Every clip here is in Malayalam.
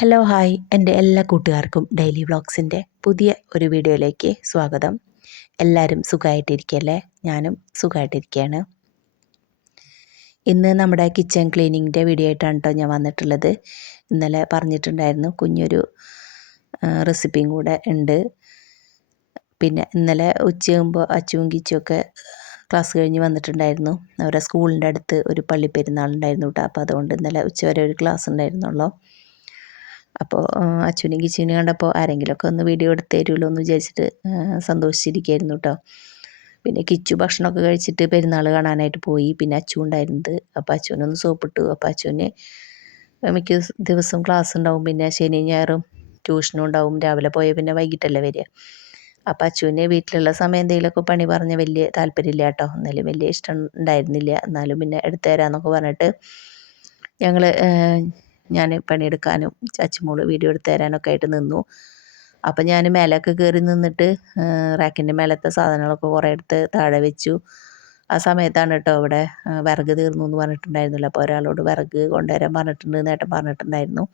ഹലോ ഹായ് എൻ്റെ എല്ലാ കൂട്ടുകാർക്കും ഡെയിലി വ്ളോഗ്സിൻ്റെ പുതിയ ഒരു വീഡിയോയിലേക്ക് സ്വാഗതം. എല്ലാവരും സുഖമായിട്ടിരിക്കുകയല്ലേ? ഞാനും സുഖമായിട്ടിരിക്കുകയാണ്. ഇന്ന് നമ്മുടെ കിച്ചൺ ക്ലീനിങ്ങിൻ്റെ വീഡിയോ ആയിട്ടാണ് കേട്ടോ ഞാൻ വന്നിട്ടുള്ളത്. ഇന്നലെ പറഞ്ഞിട്ടുണ്ടായിരുന്നു കുഞ്ഞൊരു റെസിപ്പിയും കൂടെ ഉണ്ട്. പിന്നെ ഇന്നലെ ഉച്ചയാകുമ്പോൾ അച്ചുവും കിച്ചുമൊക്കെ ക്ലാസ് കഴിഞ്ഞ് വന്നിട്ടുണ്ടായിരുന്നു. അവരുടെ സ്കൂളിൻ്റെ അടുത്ത് ഒരു പള്ളിപ്പെരുന്നാളുണ്ടായിരുന്നു കേട്ടോ. അപ്പോൾ അതുകൊണ്ട് ഇന്നലെ ഉച്ചവരെ ഒരു ക്ലാസ് ഉണ്ടായിരുന്നുള്ളൂ. അപ്പോൾ അച്ഛനും കിച്ചുവിനെ കണ്ടപ്പോൾ ആരെങ്കിലുമൊക്കെ ഒന്ന് വീഡിയോ എടുത്ത് തരുമല്ലോ എന്ന് വിചാരിച്ചിട്ട് സന്തോഷിച്ചിരിക്കുകയായിരുന്നു കേട്ടോ. പിന്നെ കിച്ചു ഭക്ഷണമൊക്കെ കഴിച്ചിട്ട് പെരുന്നാൾ കാണാനായിട്ട് പോയി. പിന്നെ അച്ചു ഉണ്ടായിരുന്നത്. അപ്പോൾ അച്ചുവിനൊന്ന് സോപ്പിട്ടു. അപ്പോൾ അച്ചുവിന് മിക്ക ദിവസവും ക്ലാസ് ഉണ്ടാവും. പിന്നെ ശനി ഞായറും ട്യൂഷനും ഉണ്ടാവും. രാവിലെ പോയാൽ പിന്നെ വൈകിട്ടല്ലേ വരിക. അപ്പോൾ അച്ചുവിന് വീട്ടിലുള്ള സമയം എന്തെങ്കിലുമൊക്കെ പണി പറഞ്ഞ് വലിയ താല്പര്യമില്ല കേട്ടോ. എന്നാലും വലിയ ഇഷ്ടം ഉണ്ടായിരുന്നില്ല. എന്നാലും പിന്നെ എടുത്തു തരാമെന്നൊക്കെ പറഞ്ഞിട്ട് ഞാൻ പണിയെടുക്കാനും അച്ചുമോള് വീഡിയോ എടുത്ത് തരാനൊക്കെ ആയിട്ട് നിന്നു. അപ്പം ഞാൻ മേലൊക്കെ കയറി നിന്നിട്ട് റാക്കിൻ്റെ മേലത്തെ സാധനങ്ങളൊക്കെ കുറേ എടുത്ത് താഴെ വെച്ചു. ആ സമയത്താണ് കേട്ടോ ഇവിടെ വിറക് തീർന്നു എന്ന് പറഞ്ഞിട്ടുണ്ടായിരുന്നില്ല. അപ്പോൾ ഒരാളോട് വിറക് കൊണ്ടുവരാൻ പറഞ്ഞിട്ടുണ്ട് നേട്ടം പറഞ്ഞിട്ടുണ്ടായിരുന്നു.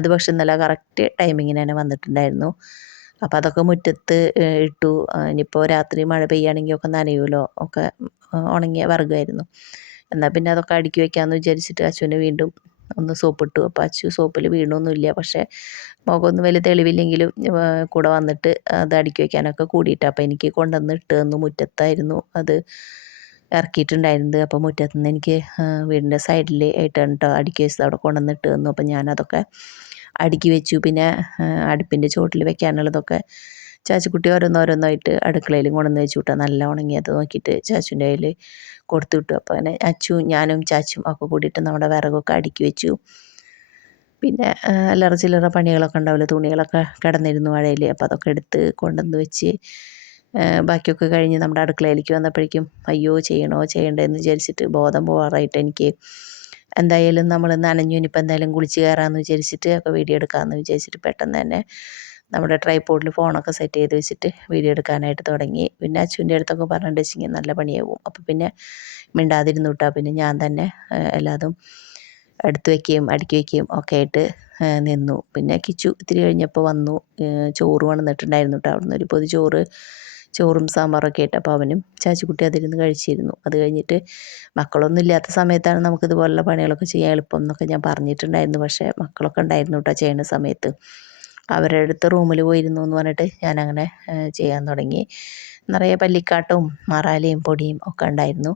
അത് പക്ഷെ ഇന്നലെ കറക്റ്റ് ടൈമിങ്ങിന് തന്നെ വന്നിട്ടുണ്ടായിരുന്നു. അപ്പോൾ അതൊക്കെ മുറ്റത്ത് ഇട്ടു. ഇനിയിപ്പോൾ രാത്രി മഴ പെയ്യുകയാണെങ്കിൽ ഒക്കെ നനയുമല്ലോ. ഒക്കെ ഉണങ്ങിയ വിറകായിരുന്നു. എന്നാൽ പിന്നെ അതൊക്കെ അടുക്കി വയ്ക്കാമെന്ന് വിചാരിച്ചിട്ട് അച്ചുവിന് വീണ്ടും ഒന്ന് സോപ്പിട്ടു. അപ്പോൾ അച്ചു സോപ്പിൽ വീണൊന്നുമില്ല. പക്ഷേ മുഖമൊന്നും വലിയ തെളിവില്ലെങ്കിലും കൂടെ വന്നിട്ട് അത് അടുക്കി വയ്ക്കാനൊക്കെ കൂടിയിട്ട് അപ്പോൾ എനിക്ക് കൊണ്ടുവന്ന് ഇട്ട് തന്നു. മുറ്റത്തായിരുന്നു അത് ഇറക്കിയിട്ടുണ്ടായിരുന്നത്. അപ്പോൾ മുറ്റത്തു നിന്ന് എനിക്ക് വീടിൻ്റെ സൈഡിൽ ആയിട്ടാണ് കേട്ടോ അടുക്കി വെച്ചത്. അവിടെ കൊണ്ടുവന്ന് ഇട്ട് തന്നു. അപ്പോൾ ഞാനതൊക്കെ അടുക്കി വെച്ചു. പിന്നെ അടുപ്പിൻ്റെ ചോട്ടിൽ വെക്കാനുള്ളതൊക്കെ ചാച്ചുക്കുട്ടി ഓരോന്നോരോന്നായിട്ട് അടുക്കളയിൽ കൊണ്ടുവന്ന് വെച്ചു വിട്ടാൽ നല്ല ഉണങ്ങിയത് നോക്കിയിട്ട് ചാച്ചുൻ്റെ കയ്യിൽ കൊടുത്തു വിട്ടു. അപ്പോൾ അങ്ങനെ അച്ചു ഞാനും ചാച്ചും ഒക്കെ കൂടിയിട്ട് നമ്മുടെ വിറകൊക്കെ അടുക്കി വെച്ചു. പിന്നെ അല്ലറ ചില്ലറ പണികളൊക്കെ ഉണ്ടാവില്ല, തുണികളൊക്കെ കിടന്നിരുന്നു മഴയിൽ. അപ്പോൾ അതൊക്കെ എടുത്ത് കൊണ്ടുവന്ന് വെച്ച് ബാക്കിയൊക്കെ കഴിഞ്ഞ് നമ്മുടെ അടുക്കളയിലേക്ക് വന്നപ്പോഴേക്കും അയ്യോ ചെയ്യണോ ചെയ്യണ്ടേന്ന് വിചാരിച്ചിട്ട് ബോധം പോകാറായിട്ട് എനിക്ക് എന്തായാലും നമ്മൾ നനഞ്ഞു, ഇനിയിപ്പോൾ എന്തായാലും കുളിച്ച് കയറാമെന്ന് വിചാരിച്ചിട്ട് ഒക്കെ വീഡിയോ എടുക്കാമെന്ന് വിചാരിച്ചിട്ട് പെട്ടെന്ന് തന്നെ നമ്മുടെ ട്രൈപോഡിൽ ഫോണൊക്കെ സെറ്റ് ചെയ്ത് വെച്ചിട്ട് വീഡിയോ എടുക്കാനായിട്ട് തുടങ്ങി. പിന്നെ അച്ചുവിൻ്റെ അടുത്തൊക്കെ പറഞ്ഞിട്ട് വെച്ചെങ്കിൽ നല്ല പണിയാവും. അപ്പോൾ പിന്നെ മിണ്ടാതിരുന്നു വിട്ടാൽ പിന്നെ ഞാൻ തന്നെ എല്ലാതും എടുത്ത് വയ്ക്കുകയും അടുക്കി വയ്ക്കുകയും ഒക്കെ ആയിട്ട് നിന്നു. പിന്നെ കിച്ചു ഇത്തിരി കഴിഞ്ഞപ്പോൾ വന്നു. ചോറ് കൊണ്ടുവന്നിട്ടുണ്ടായിരുന്നു കേട്ടോ. അവിടെ നിന്ന് ഒരു പൊതി ചോറും സാമ്പാറൊക്കെ ആയിട്ട് അപ്പോൾ അവനും ചാച്ചുക്കുട്ടി അതിരുന്ന് കഴിച്ചിരുന്നു. അത് കഴിഞ്ഞിട്ട് മക്കളൊന്നും ഇല്ലാത്ത സമയത്താണ് നമുക്കിതുപോലുള്ള പണികളൊക്കെ ചെയ്യാൻ എളുപ്പം എന്നൊക്കെ ഞാൻ പറഞ്ഞിട്ടുണ്ടായിരുന്നു. പക്ഷേ മക്കളൊക്കെ ഉണ്ടായിരുന്നു കേട്ടോ ചെയ്യുന്ന സമയത്ത്. അവരുടെ അടുത്ത് റൂമിൽ പോയിരുന്നു എന്ന് പറഞ്ഞിട്ട് ഞാനങ്ങനെ ചെയ്യാൻ തുടങ്ങി. നിറയെ പല്ലിക്കാട്ടും മറാലയും പൊടിയും ഒക്കെ ഉണ്ടായിരുന്നു.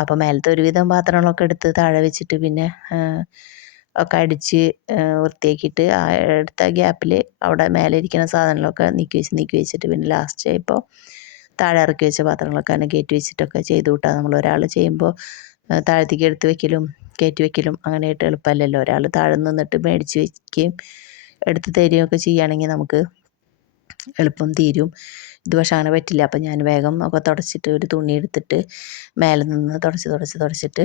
അപ്പോൾ മേലത്തെ ഒരുവിധം പാത്രങ്ങളൊക്കെ എടുത്ത് താഴെ വെച്ചിട്ട് പിന്നെ ഒക്കെ അടിച്ച് വൃത്തിയാക്കിയിട്ട് ആ എടുത്ത ഗ്യാപ്പിൽ അവിടെ മേലെ ഇരിക്കുന്ന സാധനങ്ങളൊക്കെ നീക്കി വെച്ചിട്ട് പിന്നെ ലാസ്റ്റ് ഇപ്പോൾ താഴെ ഇറക്കി വെച്ച പാത്രങ്ങളൊക്കെ തന്നെ കയറ്റി വെച്ചിട്ടൊക്കെ ചെയ്തു വിട്ടാൽ നമ്മൾ ഒരാൾ ചെയ്യുമ്പോൾ താഴത്തേക്ക് എടുത്ത് വെക്കലും കയറ്റി വെക്കലും അങ്ങനെയായിട്ട് എളുപ്പമല്ലല്ലോ. ഒരാൾ താഴെ നിന്നിട്ട് മേടിച്ച് വയ്ക്കുകയും എടുത്ത് തരികയൊക്കെ ചെയ്യുകയാണെങ്കിൽ നമുക്ക് എളുപ്പം തീരും. ഇത് പക്ഷേ അങ്ങനെ പറ്റില്ല. അപ്പം ഞാൻ വേഗം ഒക്കെ തുടച്ചിട്ട് ഒരു തുണി എടുത്തിട്ട് മേലെ നിന്ന് തുടച്ചിട്ട്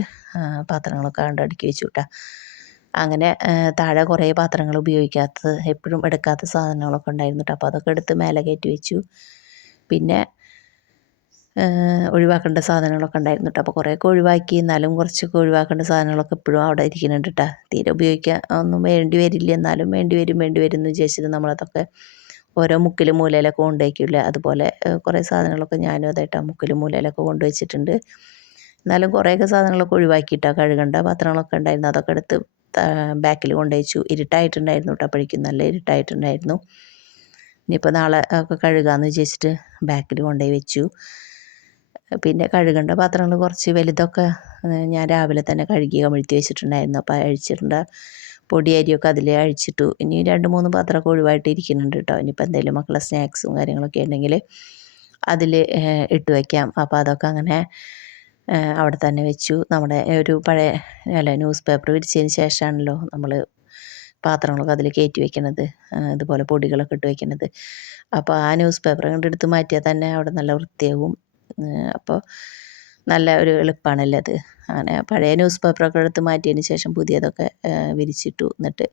പാത്രങ്ങളൊക്കെ കണ്ട് അടുക്കി വെച്ചു വിട്ടാൽ അങ്ങനെ താഴെ കുറേ പാത്രങ്ങൾ ഉപയോഗിക്കാത്തത് എപ്പോഴും എടുക്കാത്ത സാധനങ്ങളൊക്കെ ഉണ്ടായിരുന്നു കേട്ടോ. അപ്പോൾ അതൊക്കെ എടുത്ത് മേലെ കയറ്റി വെച്ചു. പിന്നെ ഒഴിവാക്കേണ്ട സാധനങ്ങളൊക്കെ ഉണ്ടായിരുന്നു കേട്ടോ. അപ്പോൾ കുറേയൊക്കെ ഒഴിവാക്കി, എന്നാലും കുറച്ചൊക്കെ ഒഴിവാക്കേണ്ട സാധനങ്ങളൊക്കെ ഇപ്പോഴും അവിടെ ഇരിക്കുന്നുണ്ട് കേട്ടോ. തീരെ ഉപയോഗിക്കാൻ ഒന്നും വേണ്ടി വരില്ല, എന്നാലും വേണ്ടി വരും എന്ന് വിചാരിച്ചിട്ട് നമ്മളതൊക്കെ ഓരോ മുക്കിലും മൂലയിലൊക്കെ കൊണ്ടുവയ്ക്കില്ല. അതുപോലെ കുറേ സാധനങ്ങളൊക്കെ ഞാനും അതായിട്ടാണ് മുക്കിലും മൂലയിലൊക്കെ കൊണ്ടുവച്ചിട്ടുണ്ട്. എന്നാലും കുറേയൊക്കെ സാധനങ്ങളൊക്കെ ഒഴിവാക്കിയിട്ടാണ്. കഴുകേണ്ട പാത്രങ്ങളൊക്കെ ഉണ്ടായിരുന്നു, അതൊക്കെ എടുത്ത് ബാക്കിൽ കൊണ്ടുവച്ചു. ഇരുട്ടായിട്ടുണ്ടായിരുന്നു കേട്ടോ. അപ്പോഴേക്കും നല്ല ഇരുട്ടായിട്ടുണ്ടായിരുന്നു. ഇനിയിപ്പോൾ നാളെ ഒക്കെ കഴുകാമെന്ന് വിചാരിച്ചിട്ട് ബാക്കിൽ കൊണ്ടുപോയി വെച്ചു. പിന്നെ കഴുകേണ്ട പാത്രങ്ങൾ കുറച്ച് വലുതൊക്കെ ഞാൻ രാവിലെ തന്നെ കഴുകി കമിഴ്ത്തി വെച്ചിട്ടുണ്ടായിരുന്നു. അപ്പോൾ അഴിച്ചിടേണ്ട പൊടി അരിയൊക്കെ അതിൽ അഴിച്ചിട്ടു. ഇനി 2-3 പാത്രമൊക്കെ ഒഴിവായിട്ട് ഇരിക്കുന്നുണ്ട് കേട്ടോ. ഇനിയിപ്പോൾ എന്തെങ്കിലും മക്കളെ സ്നാക്സും കാര്യങ്ങളൊക്കെ ഉണ്ടെങ്കിൽ അതിൽ ഇട്ട് വയ്ക്കാം. അപ്പോൾ അതൊക്കെ അങ്ങനെ അവിടെ തന്നെ വെച്ചു. നമ്മുടെ ഒരു പഴയ ന്യൂസ് പേപ്പർ വിരിച്ചതിന് ശേഷമാണല്ലോ നമ്മൾ പാത്രങ്ങളൊക്കെ അതിൽ കയറ്റി വയ്ക്കുന്നത്, ഇതുപോലെ പൊടികളൊക്കെ ഇട്ട് വയ്ക്കുന്നത്. അപ്പോൾ ആ ന്യൂസ് പേപ്പർ കണ്ടെടുത്ത് മാറ്റിയാൽ തന്നെ അവിടെ നല്ല വൃത്തിയാവും. അപ്പോൾ നല്ല ഒരു എളുപ്പമാണല്ലോ അത്. അങ്ങനെ പഴയ ന്യൂസ് പേപ്പറൊക്കെ എടുത്ത് മാറ്റിയതിന് ശേഷം പുതിയതൊക്കെ വിരിച്ചിട്ടു. എന്നിട്ട്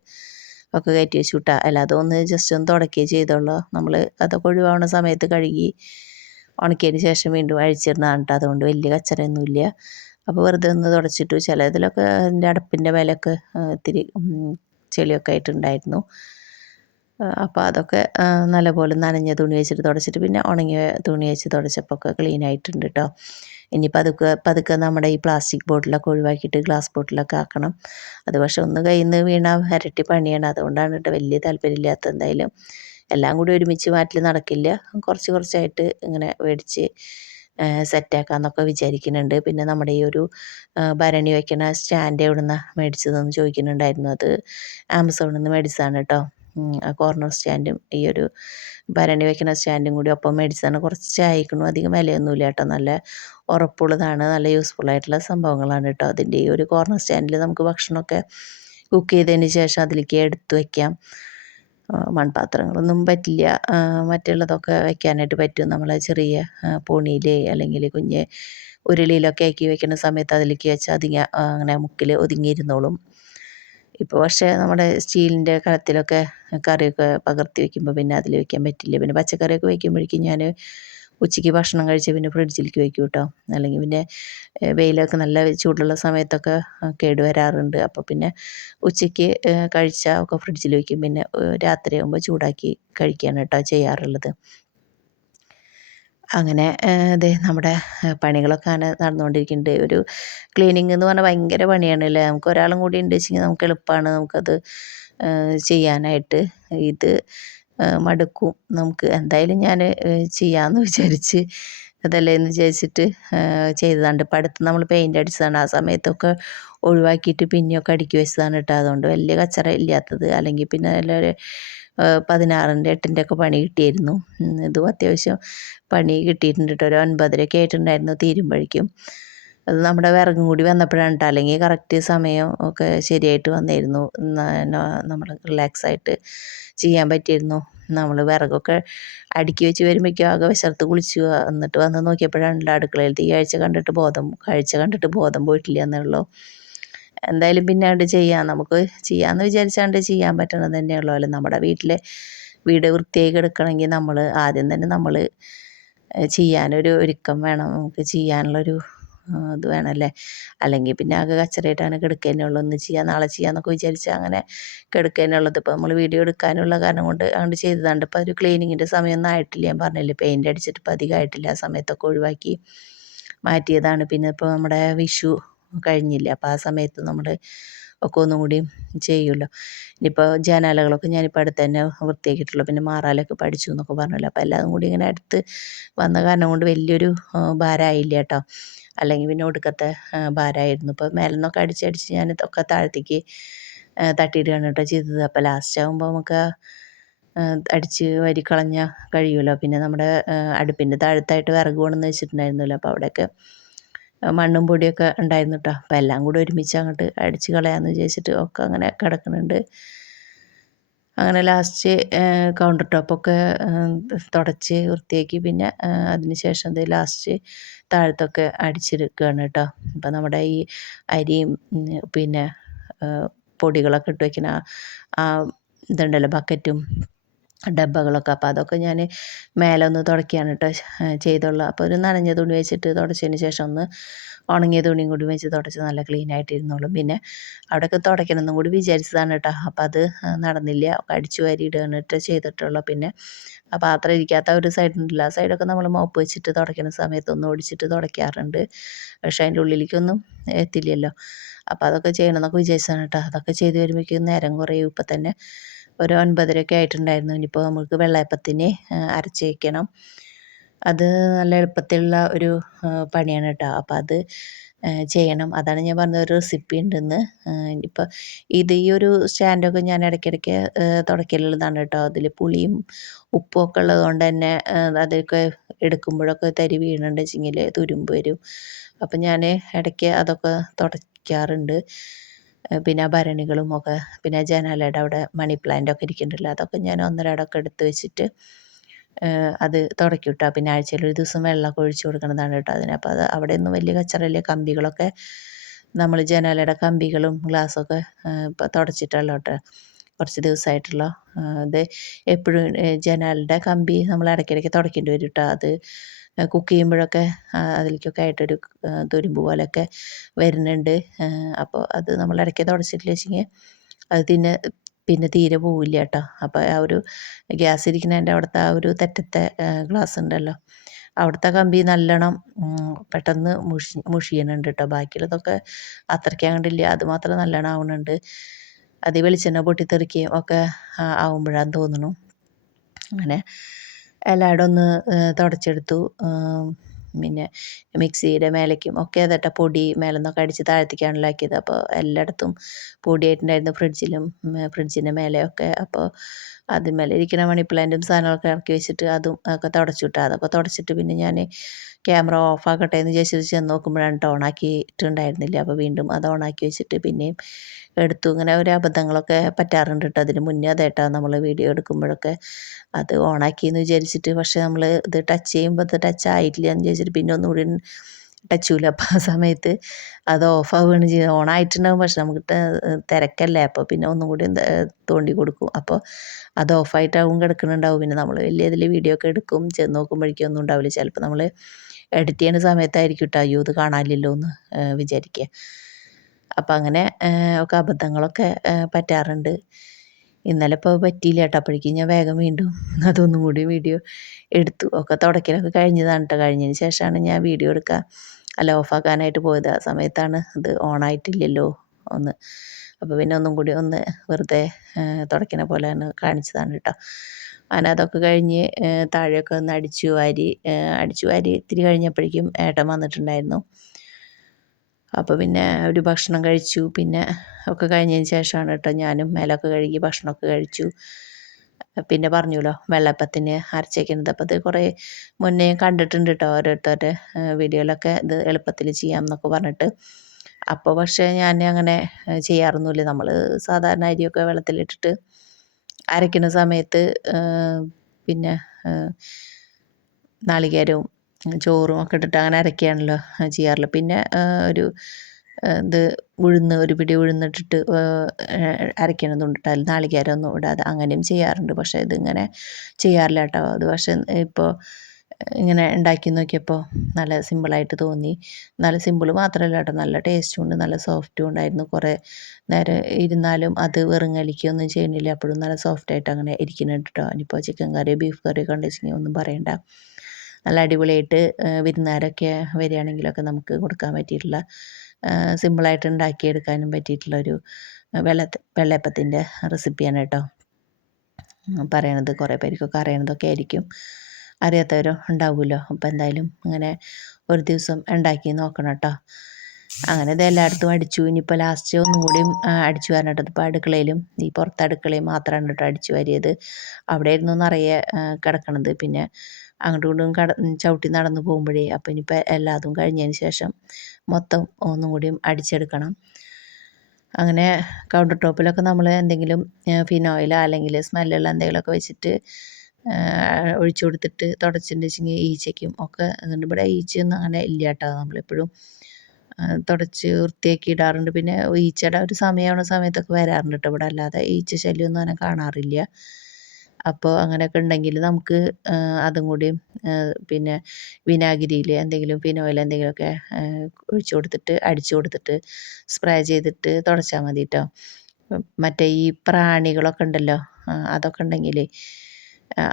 ഒക്കെ കയറ്റി വെച്ചു വിട്ടാൽ അല്ലാതെ ഒന്ന് ജസ്റ്റ് ഒന്ന് തുടക്കുകയും ചെയ്തോളൂ. നമ്മൾ അതൊക്കെ ഒഴിവാകുന്ന സമയത്ത് കഴുകി ഉണക്കിയതിന് ശേഷം വീണ്ടും അഴിച്ചിടുന്നതാണ് കേട്ടോ. അതുകൊണ്ട് വലിയ കച്ചറയൊന്നുമില്ല. അപ്പോൾ വെറുതെ ഒന്ന് തുടച്ചിട്ടു. ചിലതിലൊക്കെ അതിൻ്റെ അടപ്പിൻ്റെ മേലൊക്കെ ഇത്തിരി ചെളിയൊക്കെ ആയിട്ടുണ്ടായിരുന്നു. അപ്പോൾ അതൊക്കെ നല്ലപോലെ നനഞ്ഞ തുണി വെച്ചിട്ട് തുടച്ചിട്ട് പിന്നെ ഉണങ്ങിയ തുണി വെച്ച് തുടച്ചപ്പോൾ ഒക്കെ ക്ലീൻ ആയിട്ടുണ്ട് കേട്ടോ. ഇനി പതുക്കെ പതുക്കെ നമ്മുടെ ഈ പ്ലാസ്റ്റിക് ബോട്ടിലൊക്കെ ഒഴിവാക്കിയിട്ട് ഗ്ലാസ് ബോട്ടിലൊക്കെ ആക്കണം. അത് പക്ഷെ ഒന്ന് കയ്യിൽ നിന്ന് വീണാൽ ഇരട്ടി പണിയാണ്. അതുകൊണ്ടാണ് കേട്ടോ വലിയ താല്പര്യമില്ലാത്ത. എന്തായാലും എല്ലാം കൂടി ഒരുമിച്ച് മാറ്റൽ നടക്കില്ല. കുറച്ച് കുറച്ചായിട്ട് ഇങ്ങനെ മേടിച്ച് സെറ്റാക്കാമെന്നൊക്കെ വിചാരിക്കുന്നുണ്ട്. പിന്നെ നമ്മുടെ ഈ ഒരു ഭരണി വയ്ക്കണ സ്റ്റാൻഡ് എവിടുന്നാ മേടിച്ചതെന്ന് ചോദിക്കുന്നുണ്ടായിരുന്നു. അത് ആമസോണിൽ നിന്ന് മേടിച്ചതാണ് കേട്ടോ. ആ കോർണർ സ്റ്റാൻഡും ഈ ഒരു ഭരണി വയ്ക്കുന്ന സ്റ്റാൻഡും കൂടി ഒപ്പം മേടിച്ചതാണ്. കുറച്ചായിരിക്കണു, അധികം വിലയൊന്നുമില്ല കേട്ടോ. നല്ല ഉറപ്പുള്ളതാണ്, നല്ല യൂസ്ഫുൾ ആയിട്ടുള്ള സംഭവങ്ങളാണ് കേട്ടോ. അതിൻ്റെ ഈ ഒരു കോർണർ സ്റ്റാൻഡിൽ നമുക്ക് ഭക്ഷണമൊക്കെ കുക്ക് ചെയ്തതിന് ശേഷം അതിലേക്ക് എടുത്ത് വയ്ക്കാം. മൺപാത്രങ്ങളൊന്നും പറ്റില്ല. മറ്റുള്ളതൊക്കെ വയ്ക്കാനായിട്ട് പറ്റും. നമ്മളെ ചെറിയ പൊണിയിൽ അല്ലെങ്കിൽ കുഞ്ഞ് ഉരുളിയിലൊക്കെ ആക്കി വെക്കുന്ന സമയത്ത് അതിലേക്ക് വെച്ചാൽ അങ്ങനെ മുക്കിൽ ഒതുങ്ങിയിരുന്നോളും. ഇപ്പോൾ പക്ഷേ നമ്മുടെ സ്റ്റീലിൻ്റെ കലത്തിലൊക്കെ കറിയൊക്കെ പകർത്തി വയ്ക്കുമ്പോൾ പിന്നെ അതിൽ വയ്ക്കാൻ പറ്റില്ല. പിന്നെ പച്ചക്കറിയൊക്കെ വയ്ക്കുമ്പോഴേക്കും ഞാൻ ഉച്ചയ്ക്ക് ഭക്ഷണം കഴിച്ച് പിന്നെ ഫ്രിഡ്ജിലേക്ക് വയ്ക്കും കേട്ടോ. അല്ലെങ്കിൽ പിന്നെ വെയിലൊക്കെ നല്ല ചൂടുള്ള സമയത്തൊക്കെ കേടുവരാറുണ്ട്. അപ്പോൾ പിന്നെ ഉച്ചയ്ക്ക് കഴിച്ചാൽ ഒക്കെ ഫ്രിഡ്ജിൽ വയ്ക്കും. പിന്നെ രാത്രിയാകുമ്പോൾ ചൂടാക്കി കഴിക്കുകയാണ് കേട്ടോ ചെയ്യാറുള്ളത്. അങ്ങനെ ദേ നമ്മുടെ പണികളൊക്കെ അങ്ങനെ നടന്നുകൊണ്ടിരിക്കുന്നുണ്ട്. ഒരു ക്ലീനിങ് എന്ന് പറഞ്ഞാൽ ഭയങ്കര പണിയാണല്ലേ. നമുക്ക് ഒരാളും കൂടി ഉണ്ട് വെച്ചെങ്കിൽ നമുക്ക് എളുപ്പമാണ് നമുക്കത് ചെയ്യാനായിട്ട്. ഇത് മടുക്കും നമുക്ക്. എന്തായാലും ഞാൻ ചെയ്യാമെന്ന് വിചാരിച്ച് അതല്ലേ എന്ന് വിചാരിച്ചിട്ട് ചെയ്തതാണ്. ഇപ്പം അടുത്ത് നമ്മൾ പെയിൻ്റ് അടിച്ചതാണ്. ആ സമയത്തൊക്കെ ഒഴിവാക്കിയിട്ട് പിന്നെയൊക്കെ അടുക്കി വെച്ചതാണ് കേട്ടോ. അതുകൊണ്ട് വലിയ കച്ചറ ഇല്ലാത്തത്. അല്ലെങ്കിൽ പിന്നെ എല്ലാവരും 16ൻ്റെ 8ൻ്റെ ഒക്കെ പണി കിട്ടിയായിരുന്നു. ഇതും അത്യാവശ്യം പണി കിട്ടിയിട്ടുണ്ട് കേട്ടോ. ഒരു 9:30 ആയിട്ടുണ്ടായിരുന്നു തീരുമ്പോഴേക്കും. അത് നമ്മുടെ വിറകും കൂടി വന്നപ്പോഴാണ് കേട്ടോ. അല്ലെങ്കിൽ കറക്റ്റ് സമയം ഒക്കെ ശരിയായിട്ട് വന്നിരുന്നു. നമ്മൾ റിലാക്സായിട്ട് ചെയ്യാൻ പറ്റിയിരുന്നു. നമ്മൾ വിറകൊക്കെ അടുക്കി വെച്ച് വരുമ്പോഴേക്കും ആകെ വിശർത്ത് കുളിച്ചു. എന്നിട്ട് വന്ന് നോക്കിയപ്പോഴാണല്ലോ അടുക്കളയിൽ കാഴ്ച കണ്ടിട്ട് ബോധം പോയിട്ടില്ല എന്നുള്ളൂ. എന്തായാലും പിന്നാണ്ട് നമുക്ക് ചെയ്യാമെന്ന് വിചാരിച്ചാണ്ട് ചെയ്യാൻ പറ്റണത് തന്നെയുള്ളൂ. അല്ല, നമ്മുടെ വീട് വൃത്തിയായി കിടക്കണമെങ്കിൽ നമ്മൾ ആദ്യം തന്നെ നമ്മൾ ചെയ്യാനൊരു ഒരുക്കം വേണം. നമുക്ക് ചെയ്യാനുള്ളൊരു ഇത് വേണമല്ലേ. അല്ലെങ്കിൽ പിന്നെ ആകെ കച്ചറയായിട്ടാണ് കിടക്കുക തന്നെയുള്ളൂ. ഒന്ന് ചെയ്യാം നാളെ ചെയ്യാമെന്നൊക്കെ വിചാരിച്ചാൽ അങ്ങനെ കിടക്കുക തന്നെയുള്ളത്. ഇപ്പോൾ നമ്മൾ വീഡിയോ എടുക്കാനുള്ള കാരണം കൊണ്ട് അങ്ങോട്ട് ചെയ്തതാണ്. ഇപ്പോൾ ഒരു ക്ലീനിങ്ങിൻ്റെ സമയമൊന്നും ആയിട്ടില്ല. ഞാൻ പറഞ്ഞില്ലേ, പെയിൻ്റ് അടിച്ചിട്ട് ഇപ്പോൾ അധികമായിട്ടില്ല. ആ സമയത്തൊക്കെ ഒഴിവാക്കി മാറ്റിയതാണ്. പിന്നെ ഇപ്പോൾ നമ്മുടെ വിഷു കഴിഞ്ഞില്ല. അപ്പോൾ ആ സമയത്ത് നമ്മൾ ഒക്കെ ഒന്നും കൂടി ചെയ്യുമല്ലോ. ഇനിയിപ്പോൾ ജനാലകളൊക്കെ ഞാനിപ്പോൾ അടുത്ത് തന്നെ വൃത്തിയാക്കിയിട്ടുള്ളൂ. പിന്നെ മാറാലൊക്കെ പഠിച്ചു എന്നൊക്കെ പറഞ്ഞല്ലോ. അപ്പോൾ എല്ലാതും കൂടി ഇങ്ങനെ അടുത്ത് വന്ന കാരണം കൊണ്ട് വലിയൊരു ഭാരമായില്ല കേട്ടോ. അല്ലെങ്കിൽ പിന്നെ ഒടുക്കത്തെ ഭാരമായിരുന്നു. ഇപ്പോൾ മേലെ നിന്നൊക്കെ അടിച്ചടിച്ച് ഞാൻ ഇതൊക്കെ താഴത്തേക്ക് തട്ടിയിടുകയാണ് കേട്ടോ ചെയ്തത്. അപ്പോൾ ലാസ്റ്റ് ആകുമ്പോൾ നമുക്ക് അടിച്ച് കളഞ്ഞാൽ കഴിയുമല്ലോ. പിന്നെ നമ്മുടെ അടുപ്പിൻ്റെ താഴത്തായിട്ട് വിറക് കൊണ്ടുവന്ന് വെച്ചിട്ടുണ്ടായിരുന്നല്ലോ. അപ്പോൾ അവിടെയൊക്കെ മണ്ണും പൊടിയൊക്കെ ഉണ്ടായിരുന്നു കേട്ടോ. അപ്പോൾ എല്ലാം കൂടി ഒരുമിച്ച് അങ്ങോട്ട് അടിച്ച് കളയാമെന്ന് വിചാരിച്ചിട്ട് ഒക്കെ അങ്ങനെ കിടക്കുന്നുണ്ട്. അങ്ങനെ ലാസ്റ്റ് കൗണ്ടർ ടോപ്പൊക്കെ തുടച്ച് വൃത്തിയാക്കി. പിന്നെ അതിന് ശേഷം ലാസ്റ്റ് താഴത്തൊക്കെ അടിച്ചെടുക്കുകയാണ് കേട്ടോ. അപ്പോൾ നമ്മുടെ ഈ അരിയും പിന്നെ പൊടികളൊക്കെ ഇട്ട് വയ്ക്കുന്ന ആ ഇതുണ്ടല്ലോ, ബക്കറ്റും ഡബ്ബകളൊക്കെ. അപ്പോൾ അതൊക്കെ ഞാൻ മേലെ ഒന്ന് തുടയ്ക്കുകയാണ് കേട്ടോ ചെയ്തുള്ളൂ. അപ്പോൾ ഒരു നനഞ്ഞ തുണി വെച്ചിട്ട് തുടച്ചതിന് ശേഷം ഒന്ന് ഉണങ്ങിയ തുണിയും കൂടി വെച്ച് തുടച്ച് നല്ല ക്ലീൻ ആയിട്ടിരുന്നോളും. പിന്നെ അവിടെയൊക്കെ തുടയ്ക്കണമെന്നും കൂടി വിചാരിച്ചതാണ് കേട്ടോ. അപ്പോൾ അത് നടന്നില്ല. അടിച്ചു വാരി ഇടുകയാണ് കേട്ടോ ചെയ്തിട്ടുള്ളൂ. പിന്നെ ആ പാത്രം ഇരിക്കാത്ത ഒരു സൈഡുണ്ടല്ലോ, ആ സൈഡൊക്കെ നമ്മൾ മോപ്പ് വെച്ചിട്ട് തുടയ്ക്കുന്ന സമയത്ത് ഒന്ന് ഓടിച്ചിട്ട് തുടയ്ക്കാറുണ്ട്. പക്ഷേ അതിൻ്റെ ഉള്ളിലേക്കൊന്നും എത്തില്ലല്ലോ. അപ്പോൾ അതൊക്കെ ചെയ്യണമെന്നൊക്കെ വിചാരിച്ചതാണ് കേട്ടോ. അതൊക്കെ ചെയ്ത് വരുമ്പോഴേക്കും നേരം കുറയും. ഇപ്പം തന്നെ ഒരു 9:30 ആയിട്ടുണ്ടായിരുന്നു. ഇനിയിപ്പോൾ നമുക്ക് വെള്ളയപ്പത്തിന് അരച്ച് വയ്ക്കണം. അത് നല്ല എളുപ്പത്തിലുള്ള ഒരു പണിയാണ് കേട്ടോ. അപ്പോൾ അത് ചെയ്യണം. അതാണ് ഞാൻ പറഞ്ഞത്, ഒരു റെസിപ്പി ഉണ്ടെന്ന്. ഇനിയിപ്പോൾ ഈ ഒരു സ്റ്റാൻഡൊക്കെ ഞാൻ ഇടയ്ക്കിടയ്ക്ക് തുടയ്ക്കലുള്ളതാണ് കേട്ടോ. അതിൽ പുളിയും ഉപ്പും ഒക്കെ ഉള്ളത് കൊണ്ട് തന്നെ അതൊക്കെ എടുക്കുമ്പോഴൊക്കെ തരി വീണുണ്ട് വെച്ചെങ്കിൽ തുരുമ്പ് വരും. അപ്പം ഞാൻ ഇടയ്ക്ക് അതൊക്കെ തുടയ്ക്കാറുണ്ട്. പിന്നെ ഭരണികളും ഒക്കെ, പിന്നെ ജനാലയുടെ അവിടെ മണി പ്ലാന്റ് ഒക്കെ ഇരിക്കുന്നുണ്ടല്ലോ, അതൊക്കെ ഞാൻ ഒന്നരാടമൊക്കെ എടുത്ത് വെച്ചിട്ട് അത് തുടയ്ക്കും കേട്ടോ. പിന്നെ ആഴ്ചയിൽ ഒരു ദിവസം വെള്ളമൊക്കെ ഒഴിച്ച് കൊടുക്കുന്നതാണ് കേട്ടോ അതിന്. അപ്പോൾ അത് അവിടെയൊന്നും വലിയ കച്ചറയില്ല. കമ്പികളൊക്കെ നമ്മൾ ജനാലയുടെ കമ്പികളും ഗ്ലാസ്സൊക്കെ ഇപ്പോൾ തുടച്ചിട്ടുള്ള കേട്ടോ കുറച്ച് ദിവസമായിട്ടുള്ള. ഇത് എപ്പോഴും ജനാലയുടെ കമ്പി നമ്മൾ ഇടയ്ക്കിടയ്ക്ക് തുടയ്ക്കേണ്ടി വരും കേട്ടോ. അത് കുക്ക് ചെയ്യുമ്പോഴൊക്കെ അതിലേക്കൊക്കെ ആയിട്ടൊരു തുരുമ്പ് പോലെയൊക്കെ വരുന്നുണ്ട്. അപ്പോൾ അത് നമ്മൾ ഇടയ്ക്ക് തുടച്ചിട്ടില്ല വെച്ചെങ്കിൽ അത് പിന്നെ തീരെ പോവില്ല കേട്ടോ. അപ്പോൾ ആ ഒരു ഗ്യാസ് ഇരിക്കുന്നതിൻ്റെ അവിടുത്തെ ആ ഒരു തെറ്റത്തെ ഗ്ലാസ് ഉണ്ടല്ലോ, അവിടുത്തെ കമ്പി നല്ലോണം പെട്ടെന്ന് മുഷിയുന്നുണ്ട് കേട്ടോ. ബാക്കിയുള്ളതൊക്കെ അത്രയ്ക്ക് അങ്ങോട്ടില്ല, അത് മാത്രം നല്ലോണം ആവുന്നുണ്ട്. അത് വെളിച്ചെണ്ണ പൊട്ടിത്തെറിക്കുകയും ഒക്കെ ആവുമ്പോഴാന്ന് തോന്നുന്നു. അങ്ങനെ എല്ലായിടും ഒന്ന് തുടച്ചെടുത്തു. പിന്നെ മിക്സിയുടെ മേലേക്കും ഒക്കെ അതട്ട പൊടി മേലെ നിന്നൊക്കെ അടിച്ച് താഴ്ത്തിക്കാണല്ലോ ആക്കിയത്. അപ്പോൾ എല്ലായിടത്തും പൊടിയായിട്ടുണ്ടായിരുന്നു, ഫ്രിഡ്ജിൻ്റെ മേലെയൊക്കെ. അപ്പോൾ അതിന്മേലെ ഇരിക്കുന്ന മണി പ്ലാന്റും സാധനങ്ങളൊക്കെ ഇറക്കി വെച്ചിട്ട് അതും ഒക്കെ തുടച്ചിട്ട്, അതൊക്കെ തുടച്ചിട്ട് പിന്നെ ഞാൻ ക്യാമറ ഓഫാക്കട്ടെ എന്ന് വിചാരിച്ചിട്ട് ചെന്ന് നോക്കുമ്പോഴാണ് ഓണാക്കിയിട്ടുണ്ടായിരുന്നില്ല. അപ്പോൾ വീണ്ടും അത് ഓണാക്കി വെച്ചിട്ട് പിന്നെയും എടുത്തു. ഇങ്ങനെ ഒരു അബദ്ധങ്ങളൊക്കെ പറ്റാറുണ്ട് കേട്ടോ. അതിന് മുന്നേ അതേട്ടാ നമ്മൾ വീഡിയോ എടുക്കുമ്പോഴൊക്കെ അത് ഓണാക്കിയെന്ന് വിചാരിച്ചിട്ട്, പക്ഷേ നമ്മൾ ഇത് ടച്ച് ചെയ്യുമ്പോൾ അത് ടച്ച് ആയിട്ടില്ല എന്ന് വിചാരിച്ചിട്ട് പിന്നെ ഒന്നുകൂടി ടച്ച് ചെയ്യില്ല. അപ്പോൾ ആ സമയത്ത് അത് ഓഫാവുകയാണ് ചെയ്യുന്നത്. ഓണായിട്ടുണ്ടാകും, പക്ഷെ നമുക്ക് തിരക്കല്ലേ, അപ്പോൾ പിന്നെ ഒന്നും കൂടി തോണ്ടി കൊടുക്കും. അപ്പോൾ അത് ഓഫായിട്ടാവും കിടക്കുന്നുണ്ടാവും. പിന്നെ നമ്മൾ വലിയ ഇതിൽ വീഡിയോ ഒക്കെ എടുക്കും, ചെന്ന് നോക്കുമ്പോഴേക്കും ഒന്നും ഉണ്ടാവില്ല. ചിലപ്പോൾ നമ്മൾ എഡിറ്റ് ചെയ്യുന്ന സമയത്തായിരിക്കും കേട്ടോ അയ്യോ ഇത് കാണാനില്ലല്ലോ എന്ന് വിചാരിക്കുക. അപ്പം അങ്ങനെ ഒക്കെ അബദ്ധങ്ങളൊക്കെ പറ്റാറുണ്ട്. ഇന്നലെ ഇപ്പോൾ പറ്റിയില്ല കേട്ടോ. അപ്പോഴേക്കും ഞാൻ വേഗം വീണ്ടും അതൊന്നും കൂടി വീഡിയോ എടുത്തു. ഒക്കെ തുടക്കലൊക്കെ കഴിഞ്ഞതാണ് കേട്ടോ. കഴിഞ്ഞതിന് ശേഷമാണ് ഞാൻ വീഡിയോ ഓഫാക്കാനായിട്ട് പോയത്. ആ സമയത്താണ് ഇത് ഓണായിട്ടില്ലല്ലോ ഒന്ന്. അപ്പോൾ പിന്നെ ഒന്നും കൂടി ഒന്ന് വെറുതെ തുടക്കണ പോലെ കാണിച്ചതാണ് കേട്ടോ. അങ്ങനെ അതൊക്കെ കഴിഞ്ഞ് താഴെയൊക്കെ ഒന്ന് അടിച്ചു വാരി ഇത്തിരി കഴിഞ്ഞപ്പോഴേക്കും ഏട്ടൻ വന്നിട്ടുണ്ടായിരുന്നു. അപ്പോൾ പിന്നെ ഒരു ഭക്ഷണം കഴിച്ചു. പിന്നെ ഒക്കെ കഴിഞ്ഞതിന് ശേഷമാണ് കേട്ടോ ഞാനും മേലൊക്കെ കഴുകി ഭക്ഷണമൊക്കെ കഴിച്ചു. പിന്നെ പറഞ്ഞല്ലോ വെള്ളയപ്പത്തിന് അരച്ചേക്കുന്നത്. അപ്പോൾ അത് കുറേ മുന്നേ കണ്ടിട്ടുണ്ട് കേട്ടോ ഓരോരുത്തരുടെ വീഡിയോയിലൊക്കെ, ഇത് എളുപ്പത്തിൽ ചെയ്യാം എന്നൊക്കെ പറഞ്ഞിട്ട്. അപ്പോൾ പക്ഷേ ഞാൻ അങ്ങനെ ചെയ്യാറൊന്നുമില്ല. നമ്മൾ സാധാരണ അരിയൊക്കെ വെള്ളത്തിലിട്ടിട്ട് അരയ്ക്കുന്ന സമയത്ത് പിന്നെ നാളികേരവും ചോറും ഒക്കെ ഇട്ടിട്ട് അങ്ങനെ അരയ്ക്കുകയാണല്ലോ ചെയ്യാറുള്ളത്. പിന്നെ ഒരു ഇത് ഒരു പിടി ഉഴുന്നിട്ടിട്ട് അരയ്ക്കണതുണ്ട് കേട്ടോ. അതിൽ നാളികേരമൊന്നും ഇടാതെ അങ്ങനെയും ചെയ്യാറുണ്ട്. പക്ഷേ ഇതിങ്ങനെ ചെയ്യാറില്ല കേട്ടോ. അത് പക്ഷേ ഇപ്പോൾ ഇങ്ങനെ ഉണ്ടാക്കി നോക്കിയപ്പോൾ നല്ല സിമ്പിളായിട്ട് തോന്നി. നല്ല സിമ്പിൾ മാത്രമല്ല കേട്ടോ, നല്ല ടേസ്റ്റും ഉണ്ട്, നല്ല സോഫ്റ്റും ഉണ്ടായിരുന്നു. കുറേ നേരം ഇരുന്നാലും അത് വെറുങ്ങലിക്കൊന്നും ചെയ്യുന്നില്ല, അപ്പോഴും നല്ല സോഫ്റ്റായിട്ട് അങ്ങനെ ഇരിക്കുന്നുണ്ട് കേട്ടോ. ഇനിയിപ്പോൾ ചിക്കൻ കറി ബീഫ് കറി ഒക്കെ ഉണ്ടെങ്കിൽ ഒന്നും പറയണ്ട, നല്ല അടിപൊളിയായിട്ട് വിരുന്നുകാരൊക്കെ വരികയാണെങ്കിലൊക്കെ നമുക്ക് കൊടുക്കാൻ പറ്റിയിട്ടുള്ള സിമ്പിളായിട്ട് ഉണ്ടാക്കിയെടുക്കാനും പറ്റിയിട്ടുള്ളൊരു വെള്ളയപ്പത്തിൻ്റെ റെസിപ്പിയാണ് കേട്ടോ പറയണത്. കുറേ പേർക്കൊക്കെ അറിയണതൊക്കെ ആയിരിക്കും, അറിയാത്തവരും ഉണ്ടാവുമല്ലോ. അപ്പോൾ എന്തായാലും അങ്ങനെ ഒരു ദിവസം ഉണ്ടാക്കി നോക്കണം കേട്ടോ. അങ്ങനെ ഇത് എല്ലായിടത്തും അടിച്ചു. ഇനിയിപ്പോൾ ലാസ്റ്റ് ഒന്നും കൂടിയും അടിച്ചു വരണം കേട്ടോ. ഇപ്പോൾ അടുക്കളയിലും ഈ പുറത്ത് അടുക്കളയും മാത്രമാണ് കേട്ടോ അടിച്ചു വാരിയത്. അവിടെ ആയിരുന്നു നിറയെ കിടക്കണത്. പിന്നെ അങ്ങോട്ടും ഇങ്ങോട്ടും ചവിട്ടി നടന്നു പോകുമ്പോഴേ, അപ്പോൾ ഇനിയിപ്പോൾ എല്ലാതും കഴിഞ്ഞതിന് ശേഷം മൊത്തം ഒന്നും കൂടിയും അടിച്ചെടുക്കണം. അങ്ങനെ കൗണ്ടർ ടോപ്പിലൊക്കെ നമ്മൾ എന്തെങ്കിലും ഫിനോയിലോ അല്ലെങ്കിൽ സ്മെല്ലുള്ള എന്തെങ്കിലുമൊക്കെ വെച്ചിട്ട് ഒഴിച്ചു കൊടുത്തിട്ട് തുടച്ചിട്ടുണ്ടെങ്കിൽ ഈച്ചയ്ക്കും ഒക്കെ അതുകൊണ്ട് ഇവിടെ ഈച്ചയൊന്നും അങ്ങനെ ഇല്ല കേട്ടോ. നമ്മളെപ്പോഴും തുടച്ച് വൃത്തിയാക്കി ഇടാറുണ്ട്. പിന്നെ ഈച്ചയുടെ ഒരു സമയമാവുന്ന സമയത്തൊക്കെ വരാറുണ്ട് കേട്ടോ ഇവിടെ, അല്ലാതെ ഈച്ച ശല്യമൊന്നും അങ്ങനെ കാണാറില്ല. അപ്പോൾ അങ്ങനെയൊക്കെ ഉണ്ടെങ്കിൽ നമുക്ക് അതും കൂടി പിന്നെ വിനാഗിരിയിൽ എന്തെങ്കിലും ഫിനോയിൽ എന്തെങ്കിലുമൊക്കെ ഒഴിച്ചു കൊടുത്തിട്ട് അടിച്ചു കൊടുത്തിട്ട് സ്പ്രേ ചെയ്തിട്ട് തുടച്ചാൽ മതി കേട്ടോ. മറ്റേ ഈ പ്രാണികളൊക്കെ ഉണ്ടല്ലോ, അതൊക്കെ ഉണ്ടെങ്കിൽ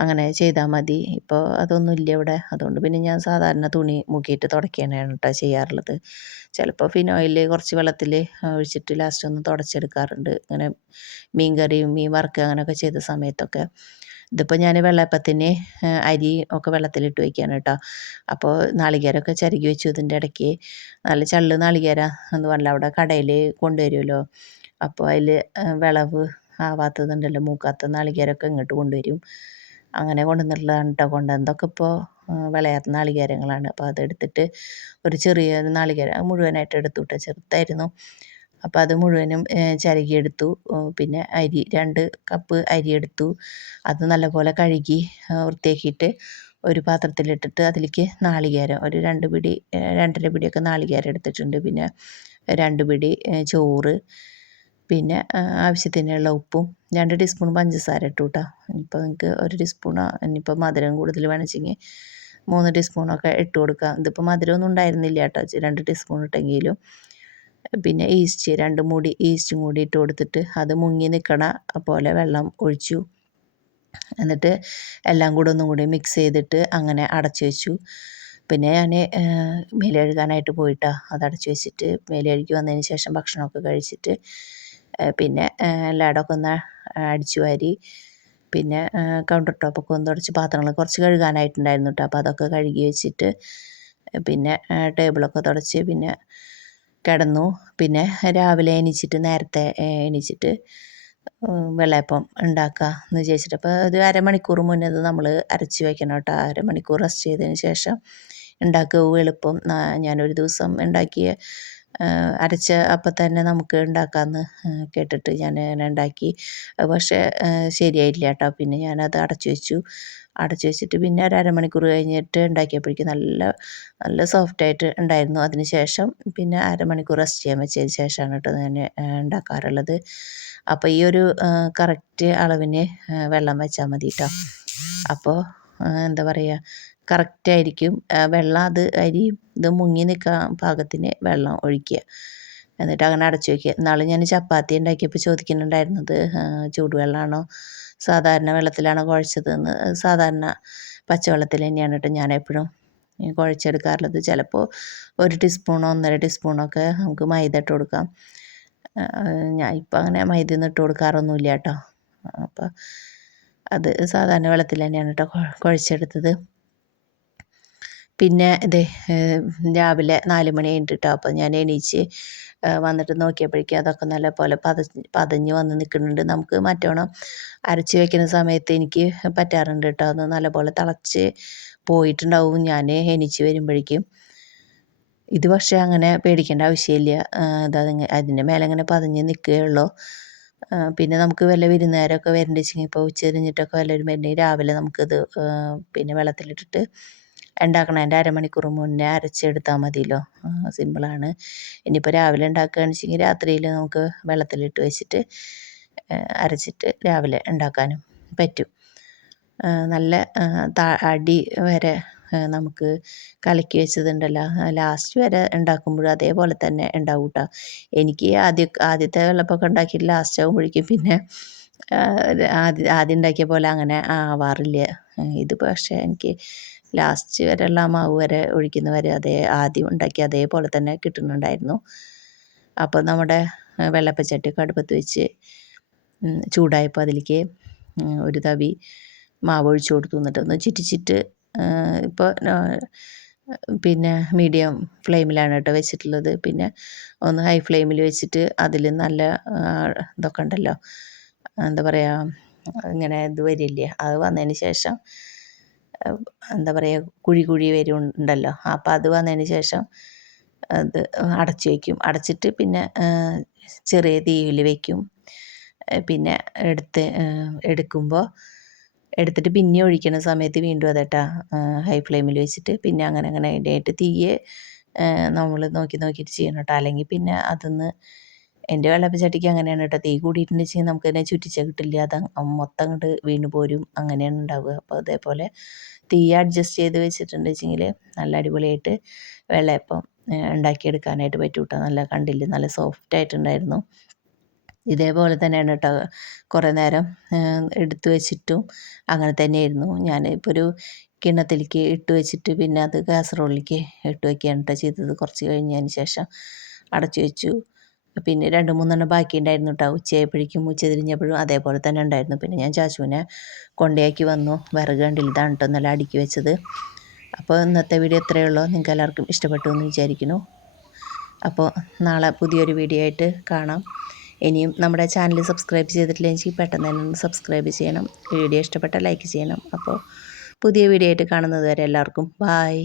അങ്ങനെ ചെയ്താൽ മതി. ഇപ്പോൾ അതൊന്നും ഇല്ല ഇവിടെ, അതുകൊണ്ട് പിന്നെ ഞാൻ സാധാരണ തുണി മുക്കിയിട്ട് തുടയ്ക്കുകയാണ് കേട്ടോ ചെയ്യാറുള്ളത്. ചിലപ്പോൾ ഫിനോയിൽ കുറച്ച് വെള്ളത്തിൽ ഒഴിച്ചിട്ട് ലാസ്റ്റ് ഒന്ന് തുടച്ചെടുക്കാറുണ്ട്, ഇങ്ങനെ മീൻ കറിയും മീൻ വറുക്കുക അങ്ങനെയൊക്കെ ചെയ്ത സമയത്തൊക്കെ. ഇതിപ്പോൾ ഞാൻ വെള്ളയപ്പത്തിന് അരി ഒക്കെ വെള്ളത്തിലിട്ട് വയ്ക്കുകയാണ് കേട്ടോ. അപ്പോൾ നാളികേരമൊക്കെ ചിരകി വെച്ചു. ഇതിൻ്റെ ഇടയ്ക്ക് നല്ല ചള്ള് നാളികേരം എന്ന് പറഞ്ഞാൽ അവിടെ കടയിൽ കൊണ്ടുവരുമല്ലോ, അപ്പോൾ അതിൽ വിളവ് ആവാത്തതുണ്ടല്ലോ, മൂക്കാത്ത നാളികേരമൊക്കെ ഇങ്ങോട്ട് കൊണ്ടുവരും. അങ്ങനെ കൊണ്ടുവന്നിട്ടുള്ളതാണ് കേട്ടോ. കൊണ്ടുവന്നതൊക്കെ ഇപ്പോൾ വിളയാത്ത നാളികേരങ്ങളാണ്. അപ്പോൾ അതെടുത്തിട്ട് ഒരു ചെറിയ നാളികേരം മുഴുവനായിട്ട് എടുത്തു കേട്ടോ, ചെറുതായിരുന്നു. അപ്പോൾ അത് മുഴുവനും ചിരകിയെടുത്തു. പിന്നെ 2 കപ്പ് അരി എടുത്തു. അത് നല്ലപോലെ കഴുകി വൃത്തിയാക്കിയിട്ട് ഒരു പാത്രത്തിലിട്ടിട്ട് അതിലേക്ക് നാളികേരം ഒരു 2 പിടി 2.5 പിടിയൊക്കെ നാളികേരം എടുത്തിട്ടുണ്ട്. പിന്നെ 2 പിടി ചോറ്, പിന്നെ ആവശ്യത്തിനുള്ള ഉപ്പും 2 ടീസ്പൂൺ പഞ്ചസാര ഇട്ടു കേട്ടോ. ഇനിയിപ്പോൾ നിങ്ങൾക്ക് 1 ടീസ്പൂണോ, ഇനിയിപ്പോൾ മധുരം കൂടുതൽ വേണമെങ്കിൽ 3 ടീസ്പൂണൊക്കെ ഇട്ട് കൊടുക്കാം. ഇതിപ്പോൾ മധുരമൊന്നും ഉണ്ടായിരുന്നില്ല കേട്ടോ, 2 ടീസ്പൂൺ ഇട്ടെങ്കിലും പിന്നെ ഈസ്റ്റ് 2 മൂടി ഈസ്റ്റും കൂടി ഇട്ട് കൊടുത്തിട്ട് അത് മുങ്ങി നിൽക്കണ പോലെ വെള്ളം ഒഴിച്ചു. എന്നിട്ട് എല്ലാം കൂടെ ഒന്നും കൂടി മിക്സ് ചെയ്തിട്ട് അങ്ങനെ അടച്ചു വെച്ചു. പിന്നെ ഞാൻ മേല് കഴുകാനായിട്ട് പോയിട്ടാണ് അതടച്ചു വെച്ചിട്ട് മേല് കഴുകി വന്നതിന് ശേഷം ഭക്ഷണമൊക്കെ കഴിച്ചിട്ട് പിന്നെ എല്ലായിടമൊക്കെ ഒന്ന് അടിച്ചു വാരി പിന്നെ കൗണ്ടർ ടോപ്പൊക്കെ ഒന്ന് തുടച്ച് പാത്രങ്ങൾ കുറച്ച് കഴുകാനായിട്ടുണ്ടായിരുന്നു കേട്ടോ. അപ്പോൾ അതൊക്കെ കഴുകി വെച്ചിട്ട് പിന്നെ ടേബിളൊക്കെ തുടച്ച് പിന്നെ കിടന്നു. പിന്നെ രാവിലെ എണീച്ചിട്ട് നേരത്തെ എണീച്ചിട്ട് വെള്ളയപ്പം ഉണ്ടാക്കുക എന്ന് വിചാരിച്ചിട്ട് അപ്പോൾ ഒരു അരമണിക്കൂർ മുന്നേ അത് നമ്മൾ അരച്ച് വയ്ക്കണം കേട്ടോ. അരമണിക്കൂർ റെസ്റ്റ് ചെയ്തതിന് ശേഷം ഉണ്ടാക്കുക എളുപ്പം. ഞാനൊരു ദിവസം ഉണ്ടാക്കിയ അരച്ച അപ്പം തന്നെ നമുക്ക് ഉണ്ടാക്കാമെന്ന് കേട്ടിട്ട് ഞാൻ ഉണ്ടാക്കി. പക്ഷേ ശരിയായില്ല കേട്ടോ. പിന്നെ ഞാനത് അടച്ചു വെച്ചിട്ട് പിന്നെ ഒരു അരമണിക്കൂർ കഴിഞ്ഞിട്ട് ഉണ്ടാക്കിയപ്പോഴേക്കും നല്ല സോഫ്റ്റായിട്ട് ഉണ്ടായിരുന്നു. അതിന് ശേഷം പിന്നെ അരമണിക്കൂർ റെസ്റ്റ് ചെയ്യാൻ വെച്ചതിന് ശേഷമാണ് കേട്ടോ ഞാൻ ഉണ്ടാക്കാറുള്ളത്. അപ്പോൾ ഈ ഒരു കറക്റ്റ് അളവിന് വെള്ളം വെച്ചാൽ മതി കേട്ടോ. അപ്പോൾ എന്താ പറയുക, കറക്റ്റായിരിക്കും വെള്ളം. അരി ഇത് മുങ്ങി നിൽക്കാൻ പാകത്തിന് വെള്ളം ഒഴിക്കുക. എന്നിട്ട് അങ്ങനെ അടച്ചു വയ്ക്കുക. ഇന്നാൾ ഞാൻ ചപ്പാത്തി ഉണ്ടാക്കിയപ്പോൾ ചോദിക്കുന്നുണ്ടായിരുന്നത് ചൂടുവെള്ളമാണോ സാധാരണ വെള്ളത്തിലാണോ കുഴച്ചതെന്ന്. സാധാരണ പച്ചവെള്ളത്തിൽ തന്നെയാണ് കേട്ടോ ഞാൻ എപ്പോഴും കുഴച്ചെടുക്കാറുള്ളത്. ചിലപ്പോൾ 1 ടീസ്പൂണോ 1.5 ടീസ്പൂണൊക്കെ നമുക്ക് മൈദ ഇട്ട് കൊടുക്കാം. ഞാൻ ഇപ്പം അങ്ങനെ മൈദയൊന്നും ഇട്ട് കൊടുക്കാറൊന്നുമില്ല കേട്ടോ. അപ്പോൾ അത് സാധാരണ വെള്ളത്തിൽ തന്നെയാണ് കേട്ടോ കുഴച്ചെടുത്തത്. പിന്നെ രാവിലെ 4 മണി കഴിഞ്ഞിട്ടോ. അപ്പോൾ ഞാൻ എണീച്ച് വന്നിട്ട് നോക്കിയപ്പോഴേക്കും അതൊക്കെ നല്ല പോലെ പതഞ്ഞ് വന്ന് നിൽക്കുന്നുണ്ട്. നമുക്ക് മറ്റോണം അരച്ച് വയ്ക്കുന്ന സമയത്ത് എനിക്ക് പറ്റാറുണ്ട് കേട്ടോ. അത് നല്ലപോലെ തിളച്ച് പോയിട്ടുണ്ടാവും ഞാൻ എണീച്ച് വരുമ്പോഴേക്കും. ഇത് പക്ഷേ അങ്ങനെ പേടിക്കേണ്ട ആവശ്യമില്ല. അതിൻ്റെ മേലെ ഇങ്ങനെ പതഞ്ഞ് നിൽക്കുകയുള്ളൂ. പിന്നെ നമുക്ക് വല്ല വിരുന്നുകാരൊക്കെ വരേണ്ടിച്ചെങ്കിൽ ഇപ്പോൾ ഉച്ചതിരിഞ്ഞിട്ടൊക്കെ വല്ലവരും വരണമെങ്കിൽ രാവിലെ നമുക്കിത് പിന്നെ വെള്ളത്തിലിട്ടിട്ട് ഉണ്ടാക്കണതിൻ്റെ അരമണിക്കൂർ മുന്നേ അരച്ചെടുത്താൽ മതിയല്ലോ. സിമ്പിളാണ്. ഇനിയിപ്പോൾ രാവിലെ ഉണ്ടാക്കുകയാണെന്ന് വെച്ചെങ്കിൽ രാത്രിയിൽ നമുക്ക് വെള്ളത്തിലിട്ട് വെച്ചിട്ട് അരച്ചിട്ട് രാവിലെ ഉണ്ടാക്കാനും പറ്റും. നല്ല അടി വരെ നമുക്ക് കലക്കി വെച്ചതുണ്ടല്ലോ, ലാസ്റ്റ് വരെ ഉണ്ടാക്കുമ്പോഴും അതേപോലെ തന്നെ ഉണ്ടാവും കേട്ടോ. എനിക്ക് ആദ്യത്തെ വെള്ളപ്പൊക്കെ ഉണ്ടാക്കിയിട്ട് ലാസ്റ്റ് ആകുമ്പോഴേക്കും പിന്നെ ആദ്യം ഉണ്ടാക്കിയ പോലെ അങ്ങനെ ആവാറില്ല. ഇത് പക്ഷേ എനിക്ക് ലാസ്റ്റ് വരെയുള്ള മാവ് വരെ ഒഴിക്കുന്ന വരെ ആദ്യം ഉണ്ടാക്കി അതേപോലെ തന്നെ കിട്ടുന്നുണ്ടായിരുന്നു. അപ്പോൾ നമ്മുടെ വെള്ളപ്പച്ചട്ടിയൊക്കെ അടുപ്പത്ത് വെച്ച് ചൂടായപ്പോൾ അതിലേക്ക് ഒരു തവി മാവ് ഒഴിച്ച് കൊടുത്തു. എന്നിട്ടൊന്ന് ചുറ്റിച്ചിട്ട് ഇപ്പോൾ പിന്നെ മീഡിയം ഫ്ലെയിമിലാണ് കേട്ടോ വെച്ചിട്ടുള്ളത്. പിന്നെ ഒന്ന് ഹൈ ഫ്ലെയിമിൽ വെച്ചിട്ട് അതിൽ നല്ല ഇതൊക്കെ ഉണ്ടല്ലോ, എന്താ പറയുക, ഇങ്ങനെ ഇത് വരില്ലേ, അത് വന്നതിന് ശേഷം എന്താ പറയുക, കുഴി വരുന്നുണ്ടല്ലോ. അപ്പോൾ അത് വന്നതിന് ശേഷം അത് അടച്ചു വയ്ക്കും. അടച്ചിട്ട് പിന്നെ ചെറിയ തീയിൽ വയ്ക്കും. പിന്നെ എടുത്തിട്ട് പിന്നെ ഒഴിക്കുന്ന സമയത്ത് വീണ്ടും അതേട്ടാ ഹൈ ഫ്ലെയിമിൽ വെച്ചിട്ട് പിന്നെ അങ്ങനെ അതിൻ്റെയായിട്ട് തീയെ നമ്മൾ നോക്കിയിട്ട് ചെയ്യണം കേട്ടോ. അല്ലെങ്കിൽ പിന്നെ അതൊന്ന് എൻ്റെ വെള്ളപ്പച്ചട്ടിക്ക് അങ്ങനെയാണ് കേട്ടോ. തീ കൂടിയിട്ടുണ്ടെന്ന് വെച്ചാൽ നമുക്ക് തന്നെ ചുറ്റിച്ചാൽ കിട്ടില്ല, അത് മൊത്തം അങ്ങോട്ട് വീണ് പോരും, അങ്ങനെയാണ് ഉണ്ടാവുക. അപ്പോൾ അതേപോലെ തീ അഡ്ജസ്റ്റ് ചെയ്ത് വെച്ചിട്ടുണ്ട് വെച്ചെങ്കിൽ നല്ല അടിപൊളിയായിട്ട് വെള്ളയപ്പം ഉണ്ടാക്കിയെടുക്കാനായിട്ട് പറ്റും കേട്ടോ. നല്ല കണ്ടില്ലേ, നല്ല സോഫ്റ്റായിട്ടുണ്ടായിരുന്നു. ഇതേപോലെ തന്നെയാണ് കേട്ടോ കുറേ നേരം എടുത്തു വെച്ചിട്ടും അങ്ങനെ തന്നെയായിരുന്നു. ഞാനിപ്പോൾ ഒരു കിണ്ണത്തിലേക്ക് ഇട്ട് വെച്ചിട്ട് പിന്നെ അത് കാസറോളിലേക്ക് ഇട്ട് വയ്ക്കുകയാണ് കേട്ടോ ചെയ്തത്. കുറച്ച് കഴിഞ്ഞതിന് ശേഷം അടച്ചു വെച്ചു. പിന്നെ 2-3 ബാക്കി ഉണ്ടായിരുന്നു കേട്ടോ. ഉച്ചയായപ്പോഴേക്കും തിരിഞ്ഞപ്പോഴും അതേപോലെ തന്നെ ഉണ്ടായിരുന്നു. പിന്നെ ഞാൻ ചാച്ചുവിനെ കൊണ്ടയാക്കി വന്നു. വിറക് കണ്ടില്ല, ഇതാണ് കേട്ടോ നല്ല അടുക്കി വെച്ചത്. അപ്പോൾ ഇന്നത്തെ വീഡിയോ ഇത്രയേ ഉള്ളൂ. നിങ്ങൾക്ക് എല്ലാവർക്കും ഇഷ്ടപ്പെട്ടു എന്ന് വിചാരിക്കുന്നു. അപ്പോൾ നാളെ പുതിയൊരു വീഡിയോ ആയിട്ട് കാണാം. ഇനിയും നമ്മുടെ ചാനൽ സബ്സ്ക്രൈബ് ചെയ്തിട്ടില്ലെങ്കിൽ പെട്ടെന്ന് തന്നെ ഒന്ന് സബ്സ്ക്രൈബ് ചെയ്യണം. വീഡിയോ ഇഷ്ടപ്പെട്ടാൽ ലൈക്ക് ചെയ്യണം. അപ്പോൾ പുതിയ വീഡിയോ ആയിട്ട് കാണുന്നത് വരെ എല്ലാവർക്കും ബായ്.